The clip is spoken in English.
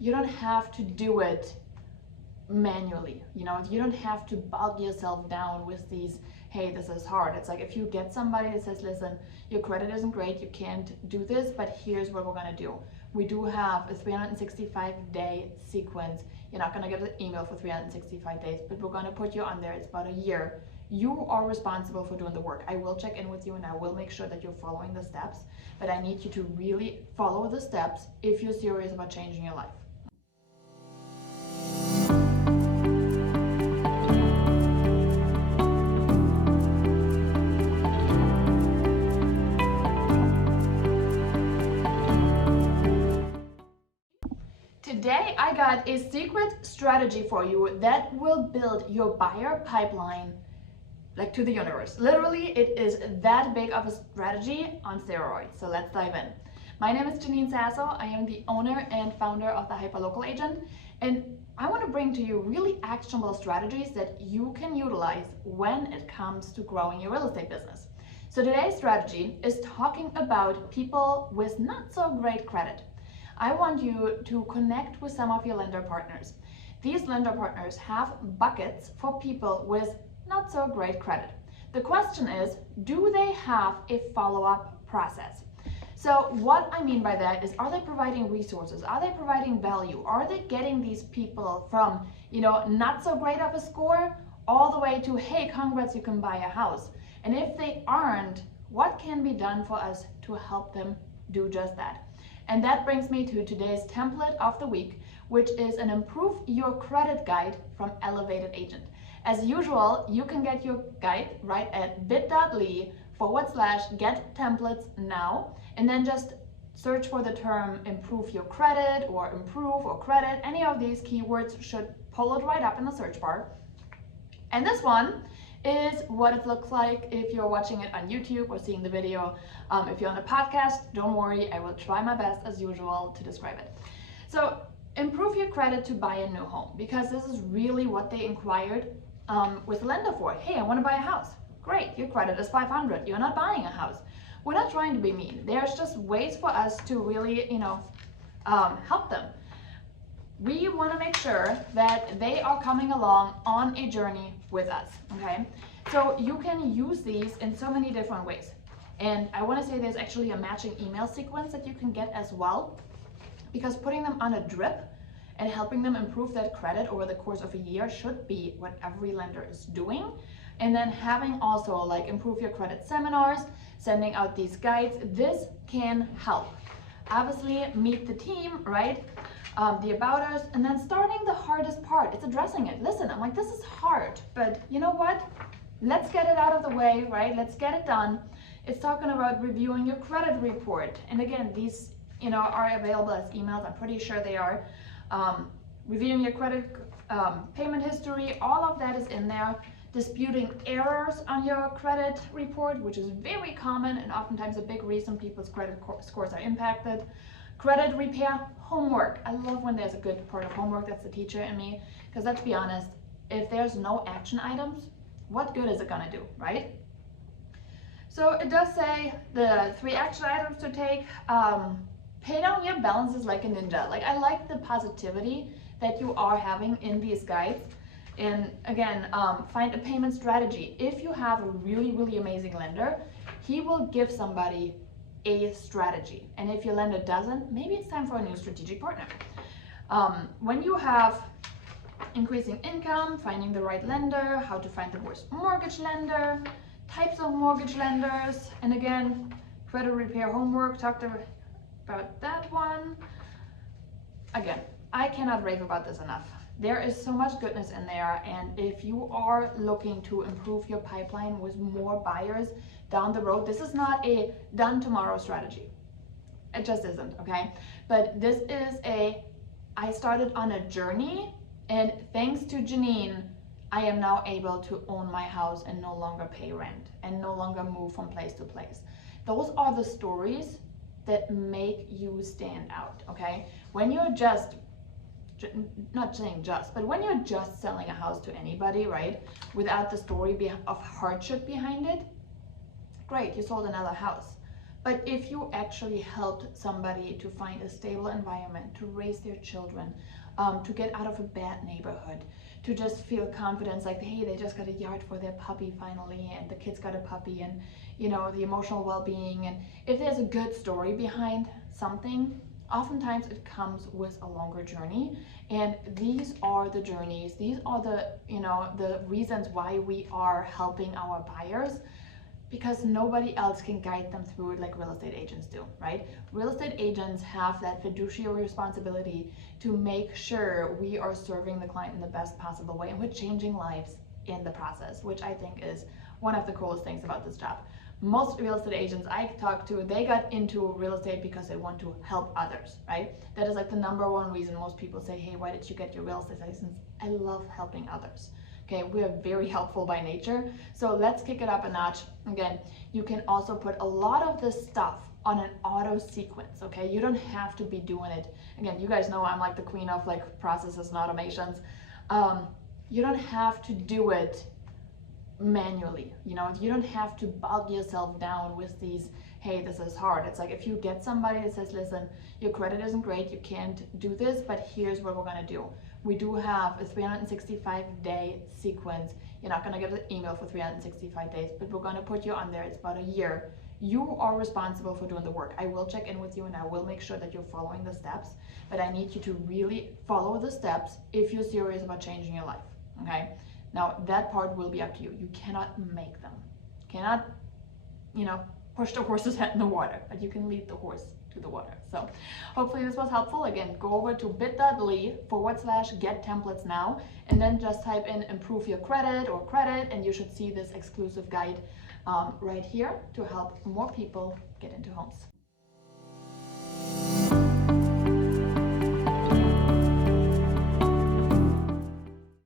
you don't have to do it manually. You know, you don't have to bog yourself down with these, hey, this is hard. It's like if you get somebody that says, listen, your credit isn't great, you can't do this, but here's what we're gonna do. We do have a 365-day sequence. You're not gonna get an email for 365 days, but we're gonna put you on there. It's about a year. You are responsible for doing the work. I will check in with you and I will make sure that you're following the steps, but I need you to really follow the steps if you're serious about changing your life. Today I got a secret strategy for you that will build your buyer pipeline like to the universe. Literally, it is that big of a strategy on steroids. So let's dive in. My name is Janine Sasso. I am the owner and founder of the Hyperlocalagent, and I want to bring to you really actionable strategies that you can utilize when it comes to growing your real estate business. So today's strategy is talking about people with not so great credit. I want you to connect with some of your lender partners. These lender partners have buckets for people with not so great credit. The question is, do they have a follow-up process? So what I mean by that is, are they providing resources? Are they providing value? Are they getting these people from, not so great of a score all the way to, hey, congrats, you can buy a house? And if they aren't, what can be done for us to help them do just that? And that brings me to today's template of the week, which is an Improve Your Credit Guide from Elevated Agent. As usual, you can get your guide right at bit.ly/get templates now, and then just search for the term improve your credit or improve or credit. Any of these keywords should pull it right up in the search bar. And this one is what it looks like if you're watching it on YouTube or seeing the video. If you're on a podcast, don't worry, I will try my best as usual to describe it. So improve your credit to buy a new home, because this is really what they inquired with the lender for. Hey, I want to buy a house. Great, your credit is 500. You're not buying a house. We're not trying to be mean. There's just ways for us to really, help them. We want to make sure that they are coming along on a journey with us, okay? So you can use these in so many different ways. And I want to say there's actually a matching email sequence that you can get as well, because putting them on a drip and helping them improve that credit over the course of a year should be what every lender is doing. And then having also like improve your credit seminars, sending out these guides, this can help. Obviously, meet the team, right? The about us, and then starting the hardest part. It's addressing it. Listen, I'm like, this is hard, but you know what? Let's get it out of the way, right? Let's get it done. It's talking about reviewing your credit report. And again, these, are available as emails. I'm pretty sure they are. Reviewing your credit payment history, all of that is in there. Disputing errors on your credit report, which is very common and oftentimes a big reason people's credit scores are impacted. Credit repair homework. I love when there's a good part of homework. That's the teacher in me. Because let's be honest, if there's no action items, what good is it gonna do, right? So it does say the 3 action items to take. Pay down your balances like a ninja. Like, I like the positivity that you are having in these guides. And again, find a payment strategy. If you have a really, really amazing lender, he will give somebody a strategy. And if your lender doesn't, maybe it's time for a new strategic partner. When you have increasing income, finding the right lender, how to find the worst mortgage lender, types of mortgage lenders, and again, credit repair homework, talked about that one. Again, I cannot rave about this enough. There is so much goodness in there, and if you are looking to improve your pipeline with more buyers down the road, this is not a done tomorrow strategy. It just isn't, okay? But this is I started on a journey, and thanks to Janine, I am now able to own my house and no longer pay rent and no longer move from place to place. Those are the stories that make you stand out, okay? When you're not saying just, but when you're just selling a house to anybody, right, without the story of hardship behind it, great, you sold another house. But if you actually helped somebody to find a stable environment, to raise their children, to get out of a bad neighborhood, to just feel confidence, like, hey, they just got a yard for their puppy finally, and the kids got a puppy, and the emotional well-being, and if there's a good story behind something, oftentimes it comes with a longer journey. And these are the journeys, these are the reasons why we are helping our buyers, because nobody else can guide them through it like real estate agents do, right? Real estate agents have that fiduciary responsibility to make sure we are serving the client in the best possible way, and we're changing lives in the process, which I think is one of the coolest things about this job. Most real estate agents I talk to, they got into real estate because they want to help others, right? That is like the number one reason most people say, hey, why did you get your real estate license? I love helping others. Okay, we are very helpful by nature. So let's kick it up a notch. Again, you can also put a lot of this stuff on an auto sequence, okay? You don't have to be doing it. Again, you guys know I'm like the queen of like processes and automations. You don't have to do it manually. You don't have to bog yourself down with these, hey, this is hard. It's like if you get somebody that says, listen, your credit isn't great, you can't do this, but here's what we're gonna do. We do have a 365-day sequence. You're not gonna get an email for 365 days, but we're gonna put you on there. It's about a year. You are responsible for doing the work. I will check in with you and I will make sure that you're following the steps, but I need you to really follow the steps if you're serious about changing your life, okay? Now, that part will be up to you. You cannot make them. Cannot, push the horse's head in the water, but you can lead the horse to the water. So hopefully this was helpful. Again, go over to bit.ly/get templates now, and then just type in improve your credit or credit, and you should see this exclusive guide right here to help more people get into homes.